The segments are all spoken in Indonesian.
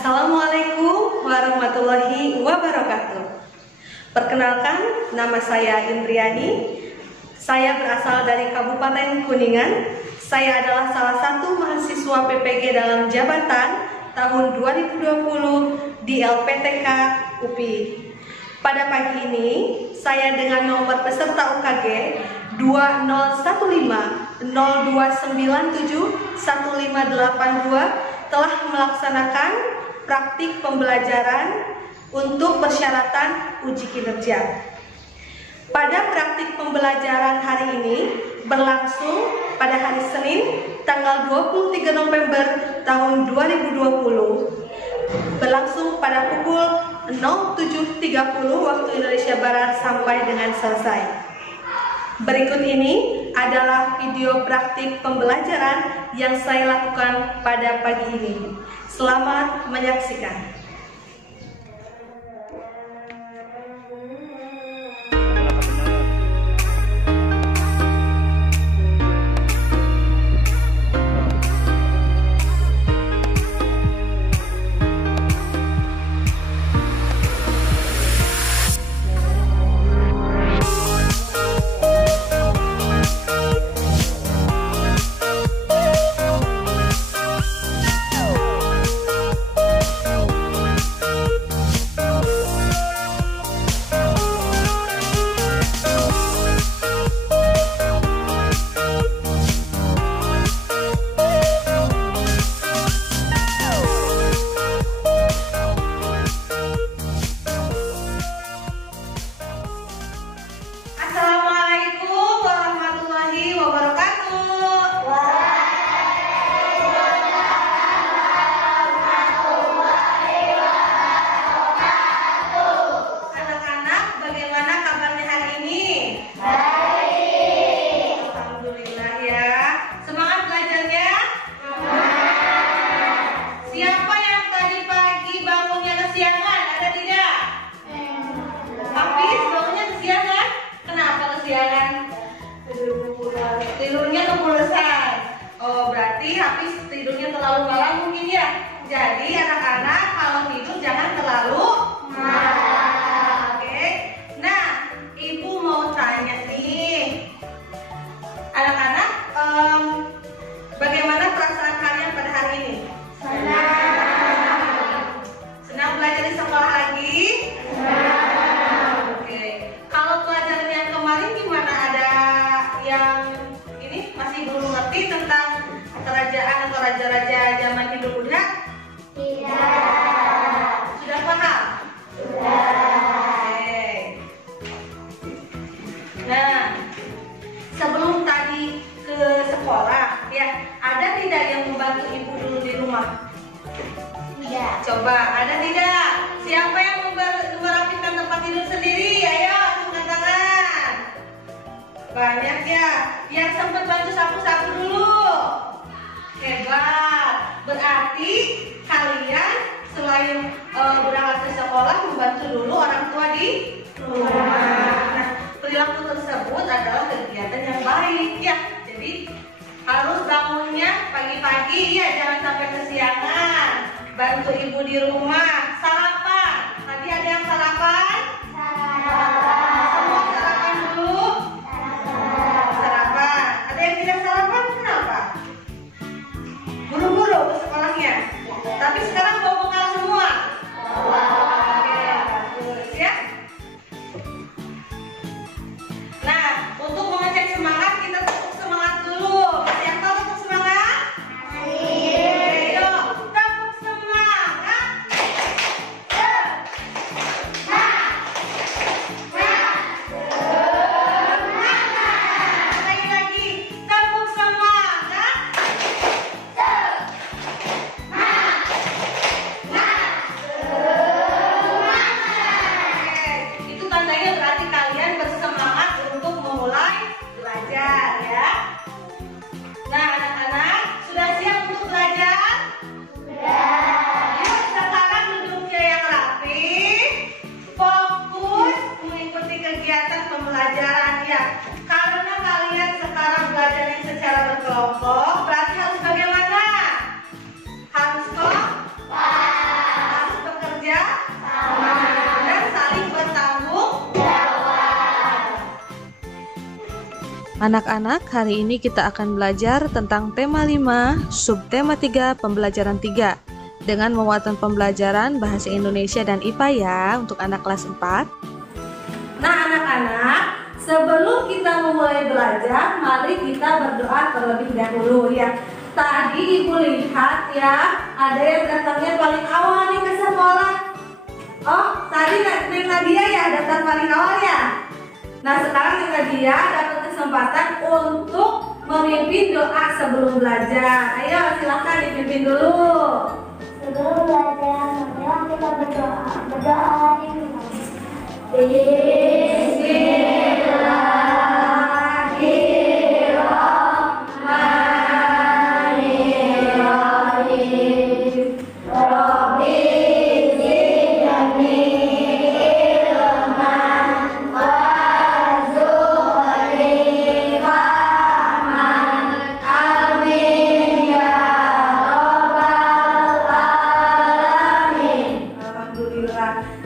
Assalamualaikum warahmatullahi wabarakatuh. Perkenalkan, nama saya Indriani. Saya berasal dari Kabupaten Kuningan. Saya adalah salah satu mahasiswa PPG dalam jabatan tahun 2020 di LPTK UPI. Pada pagi ini, saya dengan nomor peserta UKG 2015971582 telah melaksanakan praktik pembelajaran untuk persyaratan uji kinerja. Pada praktik pembelajaran hari ini berlangsung pada hari Senin tanggal 23 November tahun 2020, berlangsung pada pukul 07.30 waktu Indonesia Barat sampai dengan selesai. Berikut ini adalah video praktik pembelajaran yang saya lakukan pada pagi ini. Selamat menyaksikan. Tidurnya kebulusan. Oh, berarti habis tidurnya terlalu malam mungkin ya. Jadi anak-anak kalau tidur jangan terlalu malam. Oke. Nah, ibu mau tanya nih, anak-anak, bagaimana perasaan kalian pada hari ini? Senang. Senang belajar di sekolah lagi? Senang. Oke. Kalau pelajaran yang kemarin gimana? Ada yang masih belum ngerti tentang kerajaan atau raja-raja zaman Hindu Buddha? Tidak. Sudah paham? Sudah. Oke. Nah, sebelum tadi ke sekolah, ya, ada tidak yang membantu ibu dulu di rumah? Tidak. Coba, ada tidak? Siapa yang merapikan tempat tidur sendiri? Ayo, angkat tangan. Banyak ya. Yang sempat bantu sapu-sapu dulu. Hebat. Berarti kalian selain berangkat ke sekolah membantu dulu orang tua di rumah. Nah, perilaku tersebut adalah kegiatan yang baik ya. Jadi harus bangunnya pagi-pagi ya, jangan sampai kesiangan. Bantu ibu di rumah. Sarapan. Tadi ada yang sarapan? Sarapan. Semua sarapan dulu. Ada yang tidak sarapan, kenapa? Buru-buru ke sekolahnya. Tapi sekarang bawa bekal semua. Oke, bagus ya. Nah, untuk mengecek semangat, kita tepuk semangat dulu. Yang tahu tepuk semangat? Ayo, tepuk semangat. kelompok, berarti harus bagaimana? Harus kompak. Anak-anak, hari ini kita akan belajar tentang tema 5, subtema 3, pembelajaran 3 dengan muatan pembelajaran Bahasa Indonesia dan IPA ya untuk anak kelas 4. Nah anak-anak, sebelum kita memulai belajar, mari kita berdoa terlebih dahulu ya. Tadi Ibu lihat ya, ada yang datangnya paling awal nih ke sekolah. Oh, tadi Neng Nadia ya datang paling awal ya. Nah sekarang Neng Nadia dapat kesempatan untuk memimpin doa sebelum belajar. Ayo silakan dipimpin dulu. Sebelum belajar, marilah kita berdoa. Berdoa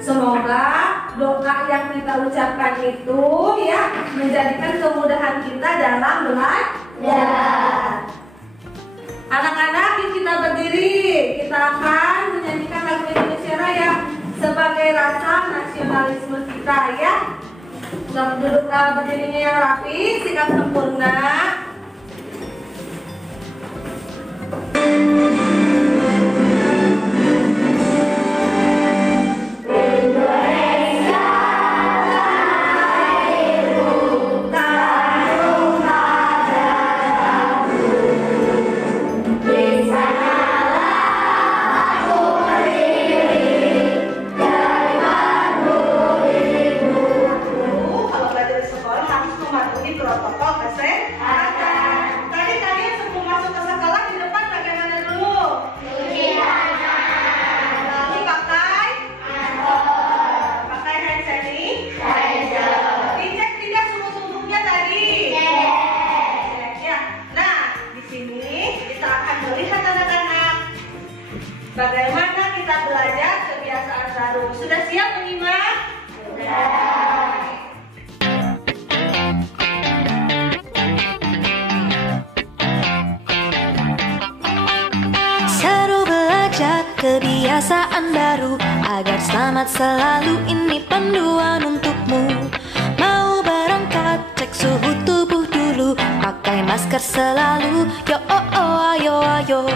Semoga doa yang kita ucapkan itu ya menjadikan kemudahan kita dalam belajar. Anak-anak, yuk kita berdiri. Kita akan menyanyikan lagu Indonesia Raya sebagai rasa nasionalisme kita ya. Duduk berdirinya yang rapi, sikap sempurna. Protokol kesehatan. Tadi kalian sebelum masuk ke sekolah di depan bagaimana dulu? Lalu pakai hand sanitizer. Dicek tidak suhu tubuhnya tadi? Cek ya. Nah, di sini kita akan melihat anak-anak bagaimana kita belajar kebiasaan baru. Sudah siap menyimak? Sudah. Kebiasaan baru agar selamat selalu, ini panduan untukmu. Mau berangkat cek suhu tubuh dulu, pakai masker selalu. Yo oh oh ayo ayo.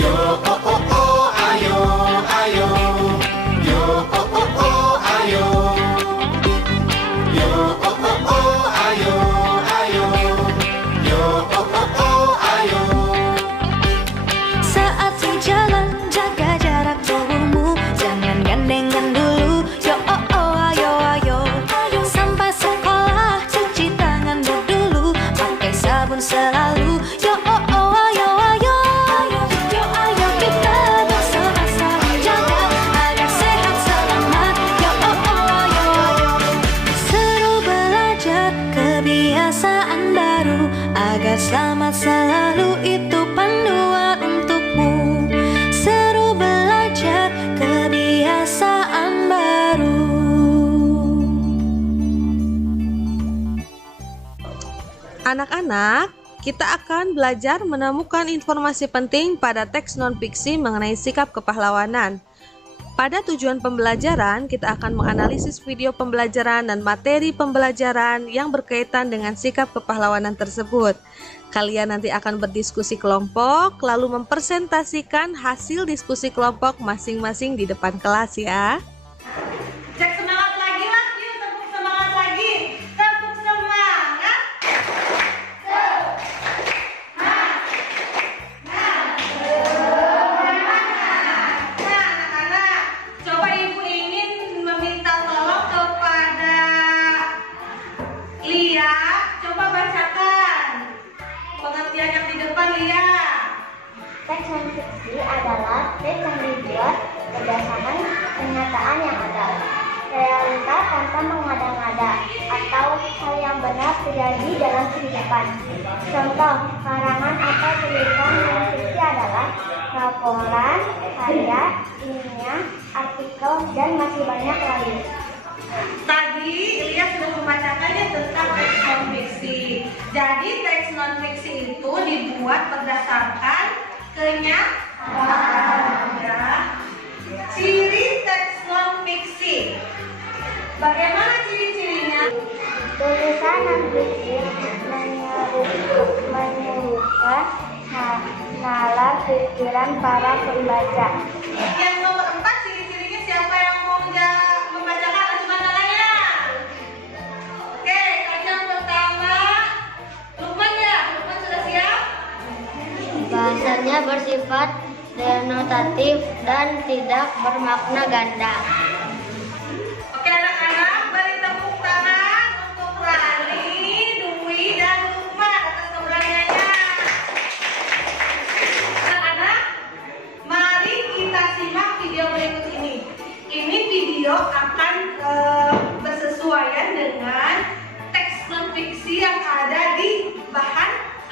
Yo oh oh oh ayo ayo. Yo oh oh oh ayo. Yo oh oh oh ayo ayo. Yo oh oh oh ayo. Saat sejalan jaga jarak tubuhmu, jangan gandengan dulu. Yo oh oh ayo ayo. Sampai sekolah cuci tangan dulu, pakai sabun selalu. Yo oh oh ayo ayo. Yo ayo kita bersama-sama jaga agar sehat selamat. Yo oh oh ayo ayo. Seru belajar kebiasaan baru agar selamat selalu, itu panduan untukmu. Seru belajar kebiasaan baru. Anak-anak, kita akan belajar menemukan informasi penting pada teks non-fiksi mengenai sikap kepahlawanan. Pada tujuan pembelajaran, kita akan menganalisis video pembelajaran dan materi pembelajaran yang berkaitan dengan sikap kepahlawanan tersebut. Kalian nanti akan berdiskusi kelompok, lalu mempresentasikan hasil diskusi kelompok masing-masing di depan kelas ya. Cek semangat lagi lah, yuk tepuk semangat lagi. Tepuk semangat. Nah anak-anak, coba ibu ingin meminta tolong kepada Lia. Coba bacakan pengertian yang di depan Lia. Teks non-fiksi adalah teks yang dibuat berdasarkan kenyataan yang ada, realita tanpa mengada-ngada, atau hal yang benar terjadi dalam kehidupan. Contoh karangan atau tulisan non-fiksi adalah laporan, karya, ilmiah, artikel, dan masih banyak lagi. Tadi Ilyas sudah membacakannya tentang teks non-fiksi. Jadi teks non-fiksi itu dibuat berdasarkan kenyataan. Ya. Ciri teks non-fiksi. Bagaimana ciri-cirinya? Tulisan non-fiksi menyuguhkan nalar pikiran para pembaca. Yang nomor 4 ciri-cirinya, siapa yang mau membacakan? Langsung tangannya. Oke, yang pertama Lukman ya. Lukman sudah siap? Bahasanya bersifat denotatif dan tidak bermakna ganda. Oke anak-anak, beri tepuk tangan untuk Rani, Dwi, dan Lukman atas keberaniannya. Anak-anak, mari kita simak video berikut ini. Ini video akan bersesuaian dengan teks non-fiksi yang ada di bahan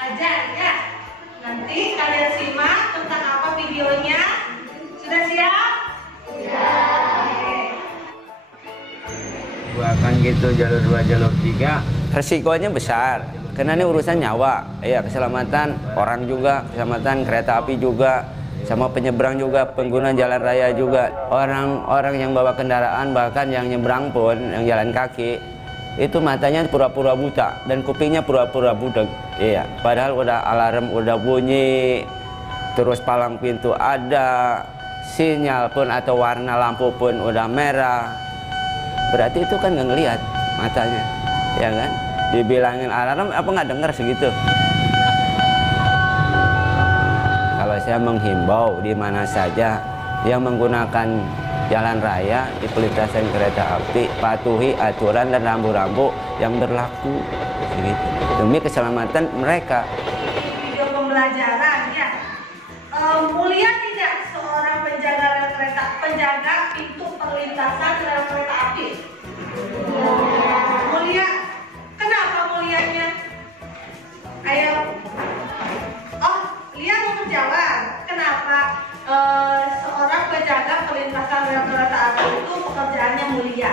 ajar ya. Nanti kalian simak tentang apa videonya. Sudah siap? Bukan gitu, jalur 2, jalur 3 resikonya besar karena ini urusan nyawa ya, keselamatan orang juga, keselamatan kereta api juga, sama penyeberang juga, pengguna jalan raya juga, orang-orang yang bawa kendaraan, bahkan yang nyebrang pun, yang jalan kaki itu matanya pura-pura buta dan kupingnya pura-pura budeg. Iya, padahal udah alarm udah bunyi, terus palang pintu ada, sinyal pun atau warna lampu pun udah merah. Berarti itu kan nggak ngelihat matanya, ya kan? Dibilangin alarm apa nggak dengar segitu? Kalau saya menghimbau di mana saja yang menggunakan jalan raya di perlintasan kereta api, patuhi aturan dan rambu-rambu yang berlaku, gitu, demi keselamatan mereka. Video pembelajaran ya. Mulia tidak seorang penjaga rel kereta, penjaga pintu perlintasan rel kereta api? Mulia. Kenapa mulianya? Ayo. Oh, Lia mau menjawab. Kenapa seorang penjaga perlintasan rel kereta api itu pekerjaannya mulia?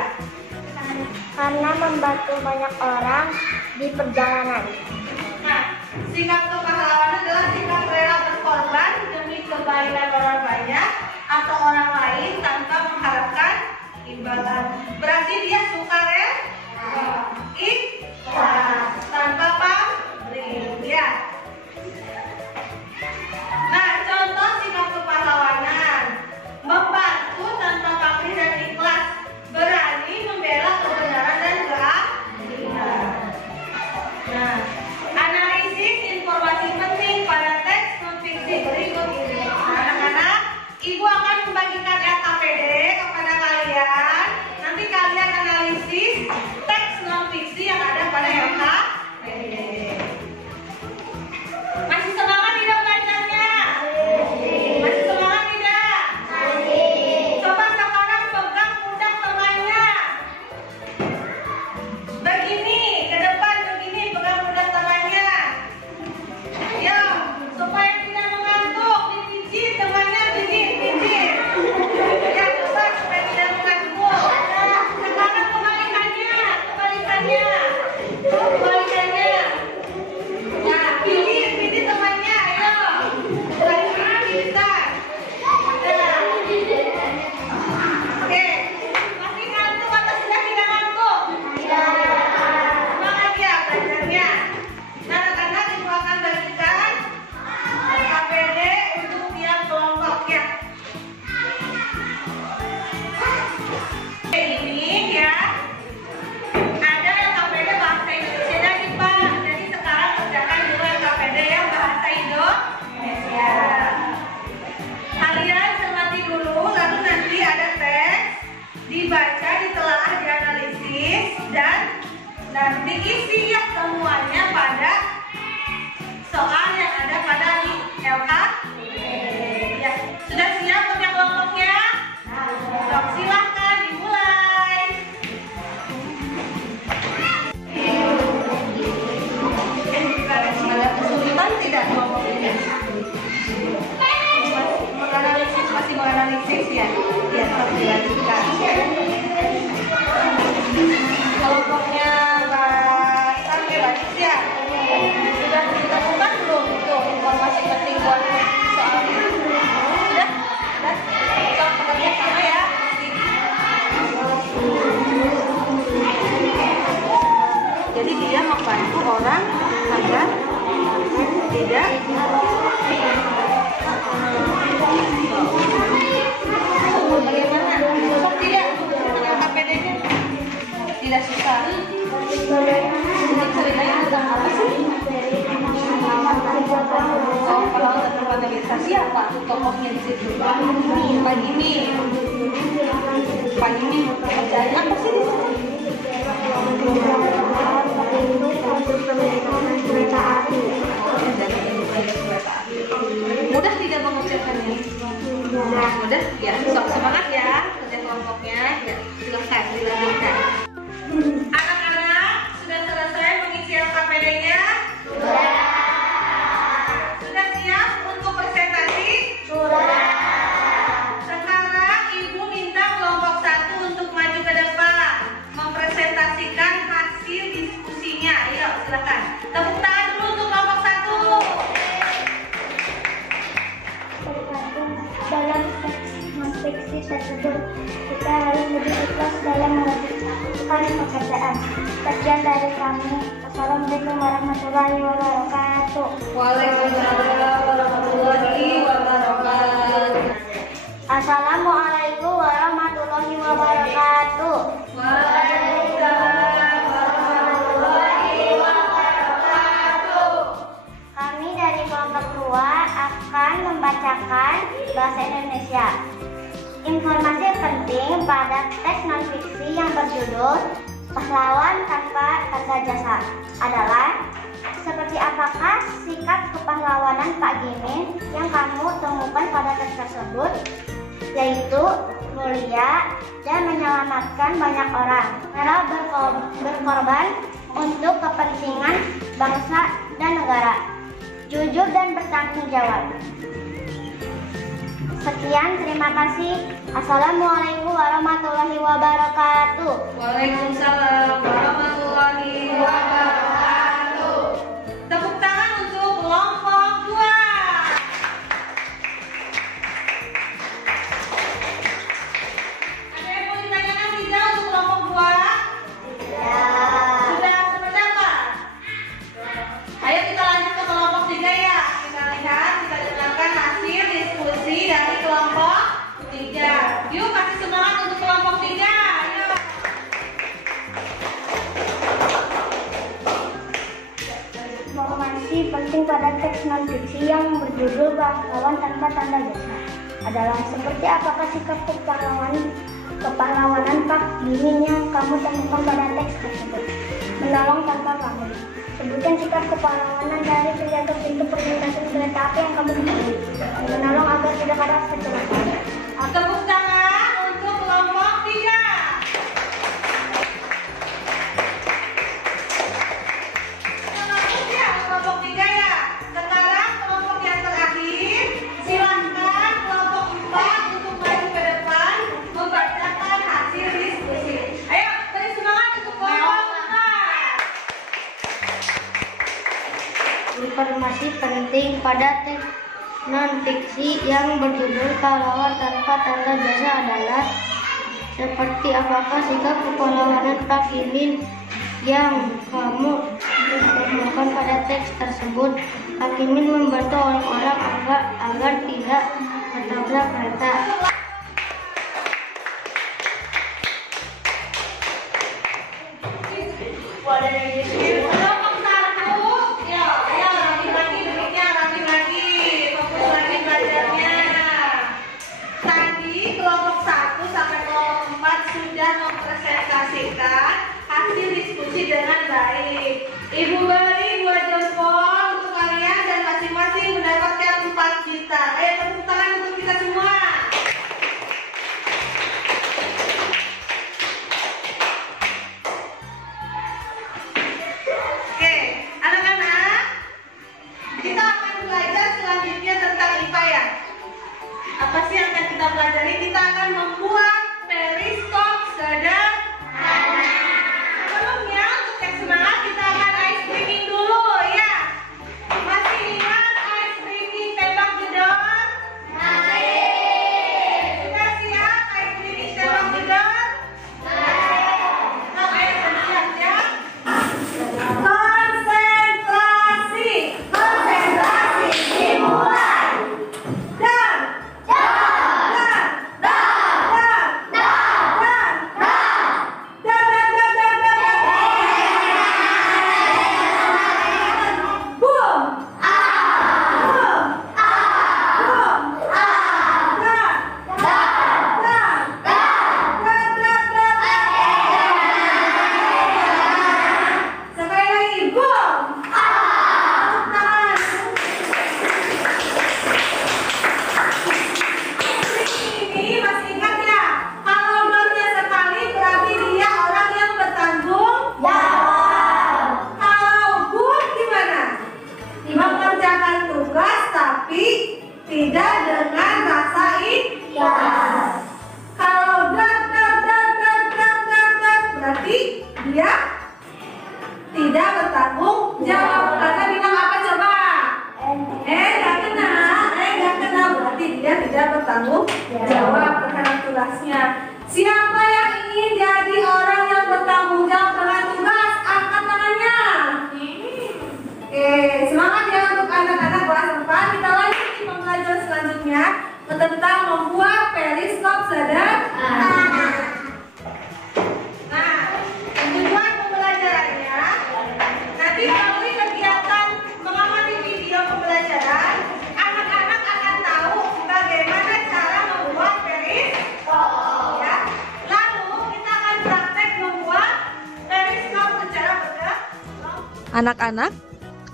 Karena membantu banyak orang di perjalanan. Nah, sikap kepahlawanan adalah sikap rela berkorban demi kebaikan orang banyak atau orang lain tanpa mengharapkan imbalan. Berarti dia sukarela, ikhlas, tanpa pamrih, ya. Nah, contoh sikap kepahlawanan: membantu tanpa pamrih dan ikhlas, berani membela kebenaran dan keadilan. Nah, analisis informasi penting pada teks non-fiksi berikut ini. Anak-anak, Ibu akan membagikan LKPD kepada kalian. Nanti kalian analisis teks non-fiksi yang ada pada LKPD. Masih semangat tidak belajarnya? Masih semangat tidak? Coba sekarang pegang pundak temannya. Begini, ke depan begini, pegang pundak temannya. Ya, supaya tidak mengantuk, dipijit temannya, pijit. Ya, coba supaya tidak mengantuk. Sekarang kebalikannya. Nah, pijit temannya, ayo. Balik kita. Nah. Oke, masih ngantuk atau sudah tidak ngantuk? Semangat ya belajarnya. Nah, anak-anak, Ibu akan bagikan LKPD untuk tiap kelompok ya. Ini ya, ada LKPD bahasa Indonesia dan IPA. Jadi sekarang kerjakan dulu LKPD yang bahasa Indonesia. Kalian cermati dulu, lalu nanti ada teks, dibaca, ditelaah, dianalisis, dan nanti isi ya semuanya pada soal yang ada pada LKPD. Ya, sudah siap untuk kelompoknya? Sok, silahkan dimulai. Ada kesulitan tidak kelompok ini? Masih menganalisis ya? Ya, siapa tokohnya di situ? Pak Gimin. Pak Gimin kerjaan apa sih di situ? Mudah tidak mengerjakannya? Mudah ya. Sok semangat ya kerja kelompoknya. Ya, silakan dilanjutkan. Anak-anak sudah selesai mengisi LKPD-nya? Sudah siap untuk presentasi? Sudah. Sekarang Ibu minta kelompok 1 untuk maju ke depan mempresentasikan hasil diskusinya. Ayo silakan. Tepuk tangan dulu untuk kelompok 1. Dalam non-fiksi tersebut, kita harus lebih ikhlas dalam melakukan pekerjaan. Sekian dari kami. Assalamualaikum warahmatullahi wabarakatuh. Waalaikumsalam warahmatullahi wabarakatuh. Assalamualaikum warahmatullahi wabarakatuh. Waalaikumsalam warahmatullahi wabarakatuh. Kami dari kelompok 2 akan membacakan bahasa Indonesia. Informasi penting pada teks non-fiksi yang berjudul Pahlawan Tanpa Tanda Jasa adalah: seperti apakah sikap kepahlawanan Pak Gimin yang kamu temukan pada teks tersebut? Yaitu mulia dan menyelamatkan banyak orang, rela berkorban untuk kepentingan bangsa dan negara, jujur dan bertanggung jawab. Sekian, terima kasih. Assalamualaikum warahmatullahi wabarakatuh. Waalaikumsalam warahmatullahi wabarakatuh. Tepuk tangan untuk kelompok 2. Ada yang mau ditanyakan tidak untuk kelompok 2? Sudah sependapat? Ayo kita lanjut ke kelompok 3 ya. Kita lihat, kita dengarkan hasil diskusi dari kelompok 3. Yuk kasih semangat untuk kelompok 3. Ayo. Informasi penting pada teks non-fiksi yang berjudul Pahlawan Tanpa Tanda Jasa adalah: seperti apakah sikap kepahlawanan Pak Gimin yang kamu temukan pada teks tersebut? Menolong tanpa pamrih. Sebutkan sikap kepahlawanan dari penjaga pintu perlintasan kereta api yang kamu temui. Menolong agar tidak ada kecelakaan. Tepuk tangan untuk kelompok 3. Semangat ya kelompok 3 ya. Sekarang kelompok yang terakhir, silakan kelompok 4 untuk maju ke depan membacakan hasil diskusi. Ayo beri semangat untuk kelompok 4. Informasi penting pada teks non-fiksi yang berjudul Pahlawan Tanpa Tanda Jasa adalah: seperti apakah sikap kepahlawanan Pak Gimin yang kamu temukan pada teks tersebut? Pak Gimin membantu orang-orang agar tidak menabrak kereta. Kelompok 1, ya, ayo rapi lagi duduknya, rapi lagi, fokus lagi belajarnya. Tadi kelompok 1 sampai kelompok 4 sudah mempresentasikan hasil diskusi dengan baik. Ibu beri 2 jempol untuk kalian dan masing-masing mendapatkan 4 gitar. Ayo tepuk tangan untuk kita semua. Oke, anak-anak, kita akan belajar selanjutnya tentang IPA ya. Apa sih yang akan kita pelajari? Kita akan membuat periskop sederhana. Sebelumnya, untuk yang semangat, kita akan ice breaking dulu ya. Masih ingat ice breaking tembak jedor? Sudah siap ice breaking tembak jedor? Nah, ayo siap ya. Konsentrasi dimulai. Dan Jawab. Kakak bilang apa coba? Nggak kena. Berarti dia tidak bertanggung jawab terhadap tugasnya. Siapa yang ingin jadi orang yang bertanggung jawab terhadap tugas? Angkat tangannya. Oke, semangat ya untuk anak-anak kelas 4. Kita lanjut di pembelajaran selanjutnya tentang membuat periskop sederhana. Nah, tujuan pembelajarannya nanti melalui kegiatan mengamati video pembelajaran, anak-anak akan tahu bagaimana cara membuat periskop. Ya. Lalu kita akan praktek membuat periskop secara bergerak. Anak-anak,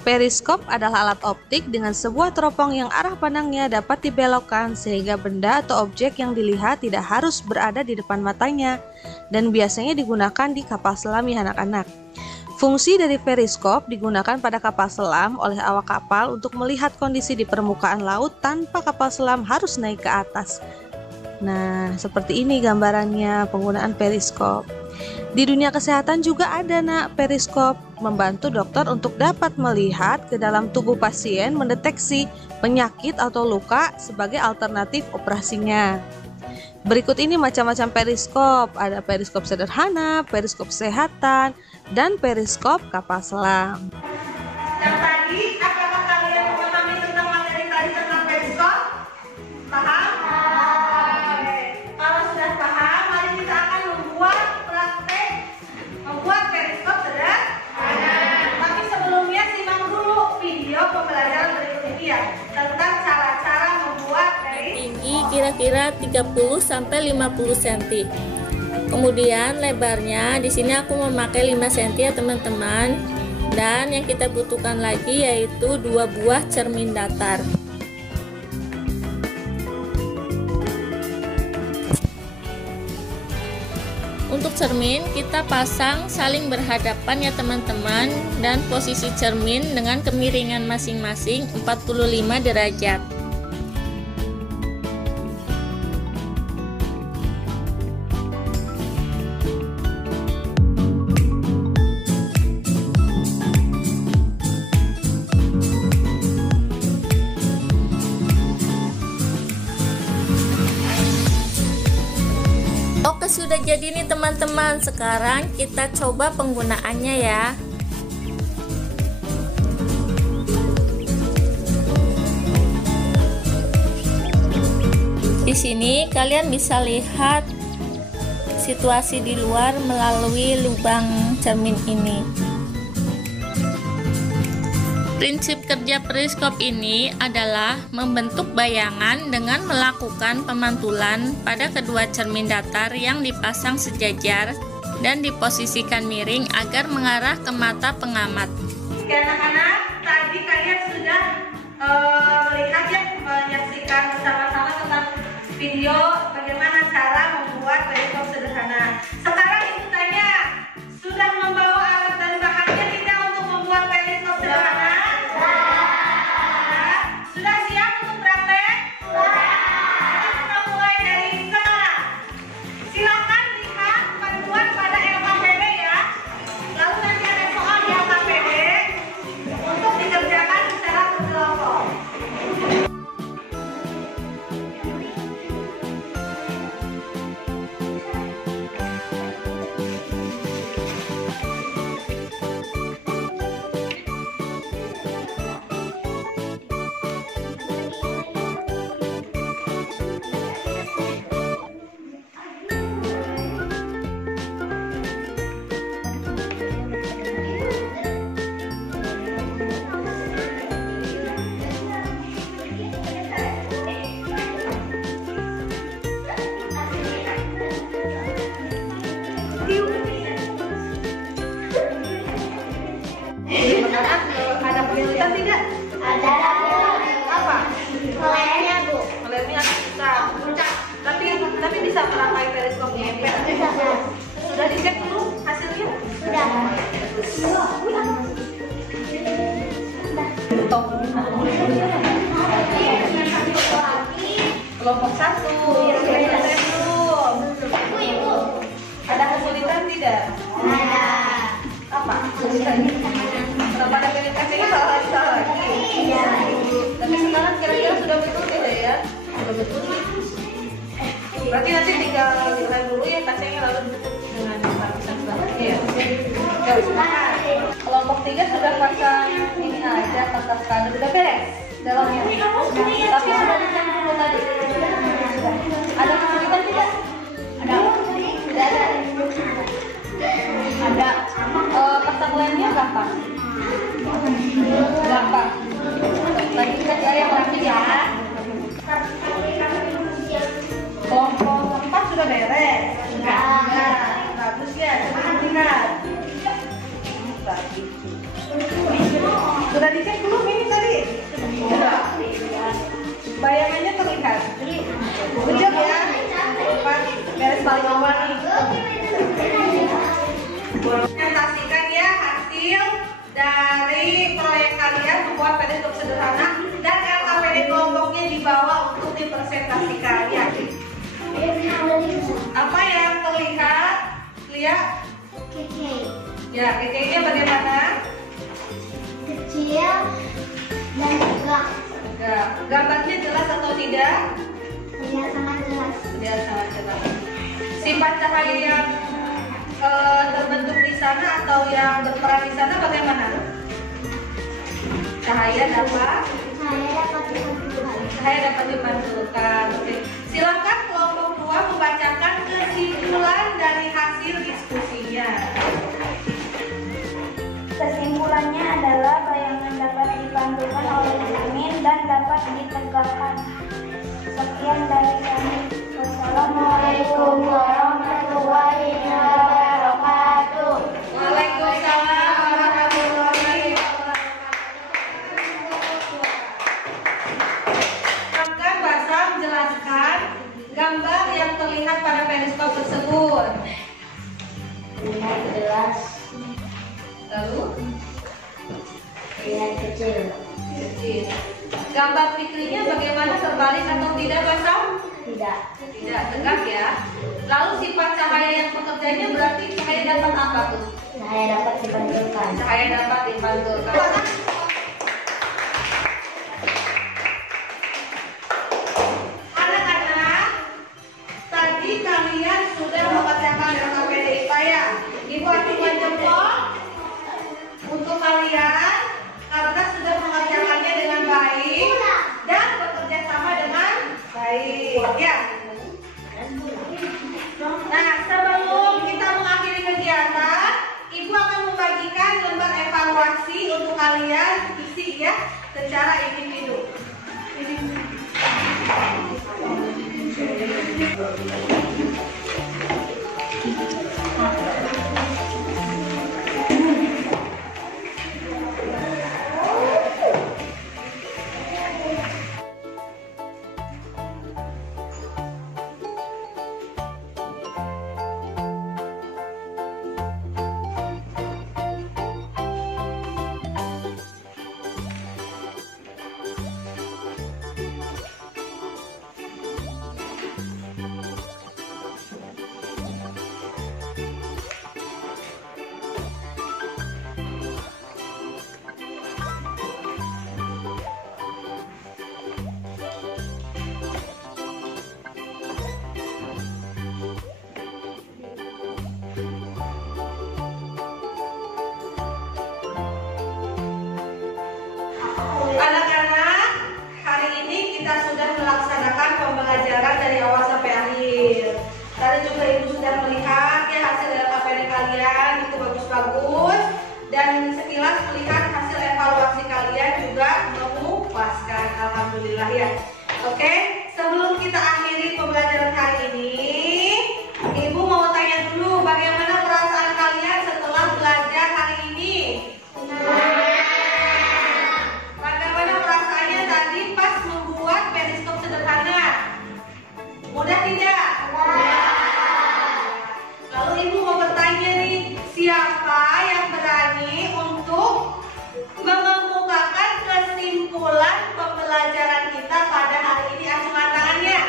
periskop adalah alat optik dengan sebuah teropong yang arah pandangnya dapat dibelokkan sehingga benda atau objek yang dilihat tidak harus berada di depan matanya dan biasanya digunakan di kapal selam ya anak-anak. Fungsi dari periskop digunakan pada kapal selam oleh awak kapal untuk melihat kondisi di permukaan laut tanpa kapal selam harus naik ke atas. Nah, seperti ini gambarannya penggunaan periskop. Di dunia kesehatan juga ada periskop, membantu dokter untuk dapat melihat ke dalam tubuh pasien mendeteksi penyakit atau luka sebagai alternatif operasinya. Berikut ini macam-macam periskop, ada periskop sederhana, periskop kesehatan, dan periskop kapal selam. Yang tadi, apakah kalian memahami tentang materi tadi tentang periskop? Paham? Kalau sudah paham, mari kita akan membuat periskop sederhana. Tapi sebelumnya simak dulu video pembelajaran berikut ini ya tentang cara-cara membuat periskop. Tinggi kira-kira 30 sampai 50 cm. Kemudian lebarnya di sini aku memakai 5 cm ya teman-teman. Dan yang kita butuhkan lagi yaitu 2 buah cermin datar. Untuk cermin kita pasang saling berhadapan ya teman-teman, dan posisi cermin dengan kemiringan masing-masing 45 derajat. Sudah jadi nih teman-teman, sekarang kita coba penggunaannya ya. Di sini kalian bisa lihat situasi di luar melalui lubang cermin ini. Prinsip kerja periskop ini adalah membentuk bayangan dengan melakukan pemantulan pada kedua cermin datar yang dipasang sejajar dan diposisikan miring agar mengarah ke mata pengamat. Oke anak-anak, tadi kalian sudah melihat ya, menyaksikan bersama-sama tentang video bagaimana cara membuat periskop sederhana. Sekarang ibu tanya, sudah membawa alat dan bahannya tidak untuk membuat periskop sederhana? Sudah siap untuk praktek? Kita mulai dari sekarang. Silakan lihat panduan pada LKPD ya. Lalu nanti ada soal di LKPD untuk dikerjakan secara berkelompok. Ada kesulitan tidak? Ada. Apa? Melelehnya, Bu. Melelehnya susah. Tapi bisa merapai periskopnya. Bisa. Sudah dicek dulu hasilnya? Sudah. Kelompok 1. Ibu. Ada kesulitan tidak? Ada. Apa kesulitannya? Kenapa ada ini salah lagi. Iya. Tapi sekarang kira-kira sudah betul tidak ya? Sudah betul nih. Berarti nanti tinggal direm dulu ya kacanya lalu ditutup dengan lapisan selanjutnya ya. Kelompok 3 sudah pasang ini aja kertas kado sudah beres dalamnya. Tapi sudah dicek dulu tadi. Ada kesulitan tidak? Ada. Tidak ada. Ada. Pasang lemnya gampang. Gampang. Lanjutkan saya lagi ya. Kelompok 4 sudah beres. Enggak. Bagus ya, coba lihat. Sudah dicek belum ini tadi? Sudah. Bayangannya terlihat. Ucap ya. Beres paling awal nih. Presentasikan ya hasil dari proyek kalian membuat periskop sederhana dan LKPD kelompoknya dibawa untuk dipresentasikan ya. Apa yang terlihat? Lihat. Ya, kekenya bagaimana? Kecil dan tegak. Gambarnya jelas atau tidak? Terlihat sangat jelas. Terlihat sangat jelas. Sifat cahaya yang terbentuk di sana atau yang berperan di sana bagaimana? Cahaya dapat dipantulkan. Oke. Silakan kelompok 2 membacakan kesimpulan dari hasil diskusinya. Kesimpulannya adalah bayangan dapat dipantulkan oleh cermin dan dapat ditegakkan. Sekian dari kami. Wassalamualaikum warahmatullahi wabarakatuh. Waalaikumsalam warahmatullahi wabarakatuh. Akan Basam jelaskan gambar yang terlihat pada periskop tersebut. Lihat jelas. Lalu Lihat kecil. kecil. Gambar fikrinya bagaimana, terbalik atau tidak Basam? Tidak. Tidak, tegak ya. Lalu sifat cahaya yang bekerjanya berarti cahaya dapat apa tuh? Cahaya dapat dipantulkan. Cahaya dapat dipantulkan. Anak-anak, tadi kalian sudah membacakan LKPD IPA ya. Ibu acungkan jempol untuk kalian karena sudah mengerjakannya dengan baik dan bekerja sama dengan baik ya. Nah, sebelum kita mengakhiri kegiatan, Ibu akan membagikan lembar evaluasi untuk kalian isi ya secara individu. Anak-anak, hari ini kita sudah melaksanakan pembelajaran dari awal sampai akhir. Tadi juga Ibu sudah melihat ya hasil LKPD kalian itu bagus-bagus dan sekilas melihat hasil evaluasi kalian juga memuaskan. Alhamdulillah ya. Oke, sebelum kita akhiri pembelajaran hari ini, Ibu mau tanya dulu bagaimana perasaan kalian setelah belajar hari ini? Bagaimana perasaannya tadi pas membuat periskop sederhana? Mudah tidak? Lalu Ibu mau bertanya nih, siapa yang berani untuk mengemukakan kesimpulan pembelajaran kita pada hari ini? Acungkan tangannya.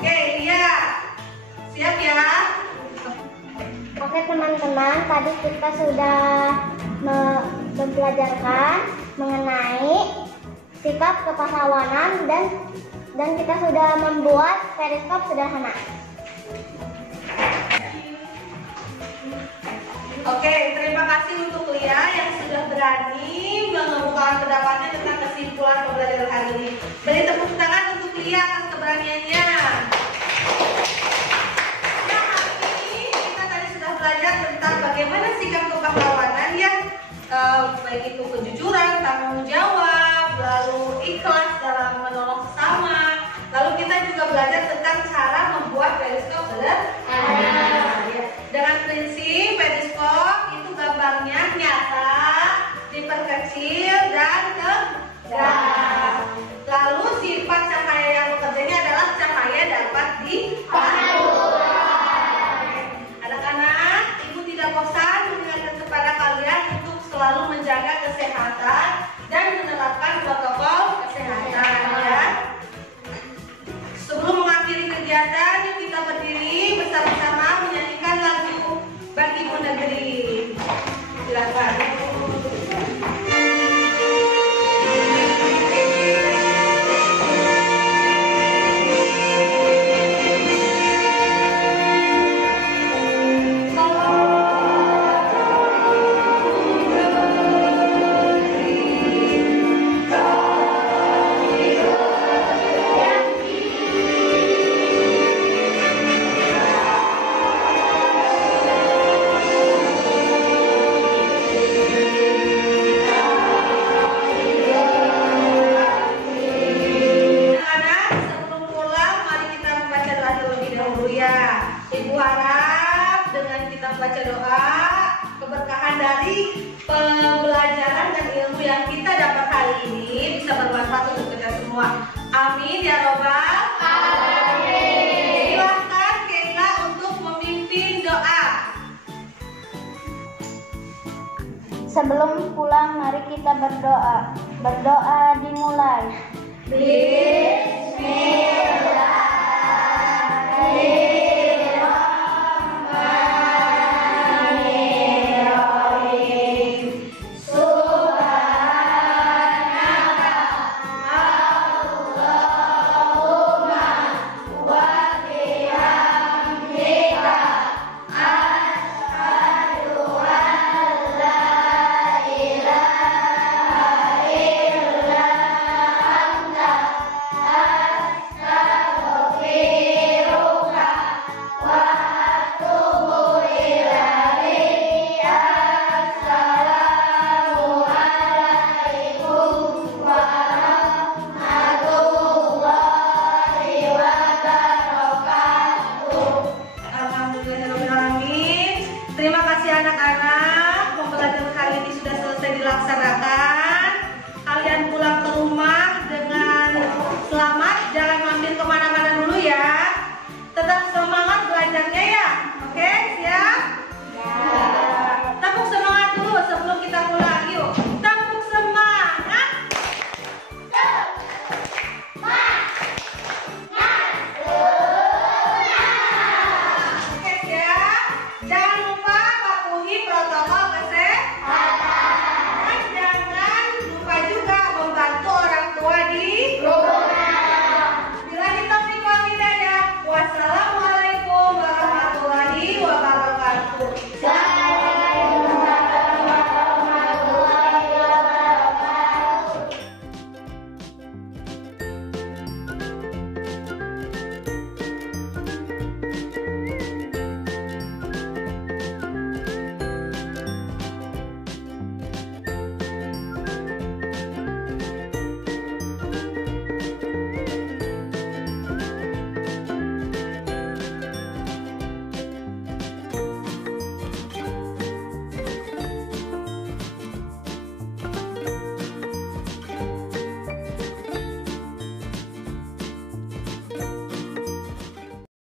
Oke, lihat. Siap ya? Oke teman-teman, tadi kita sudah mempelajarkan mengenai sikap kepahlawanan dan kita sudah membuat periskop sederhana. Oke, terima kasih untuk Lia yang sudah berani mengemukakan pendapatnya tentang kesimpulan pembelajaran hari ini. Beri tepuk tangan untuk Lia atas keberaniannya. Nah, hari ini kita tadi sudah belajar tentang bagaimana sikap kepahlawanan ya, baik itu kejujuran, tanggung jawab, lalu ikhlas dalam menolong sesama. Lalu kita juga belajar tentang cara membuat periskop sederhana. Dengan prinsip periskop itu gambarnya nyata, diperkecil dan tegas. Lalu sifat cahaya yang bekerjanya adalah cahaya dapat dipantulkan. Anak-anak, ibu tidak bosan mengingatkan kepada kalian untuk selalu menjaga kesehatan dan menerapkan protokol kesehatan ya. Sebelum mengakhiri kegiatan, yuk kita berdiri bersama-sama menyanyikan lagu Bagimu Negeri. Silakan. Ibu harap dengan kita baca doa, keberkahan dari pembelajaran dan ilmu yang kita dapat hari ini bisa bermanfaat untuk kita semua. Amin ya robbal alamin. Silahkan Kela untuk memimpin doa. Sebelum pulang, mari kita berdoa. Berdoa dimulai.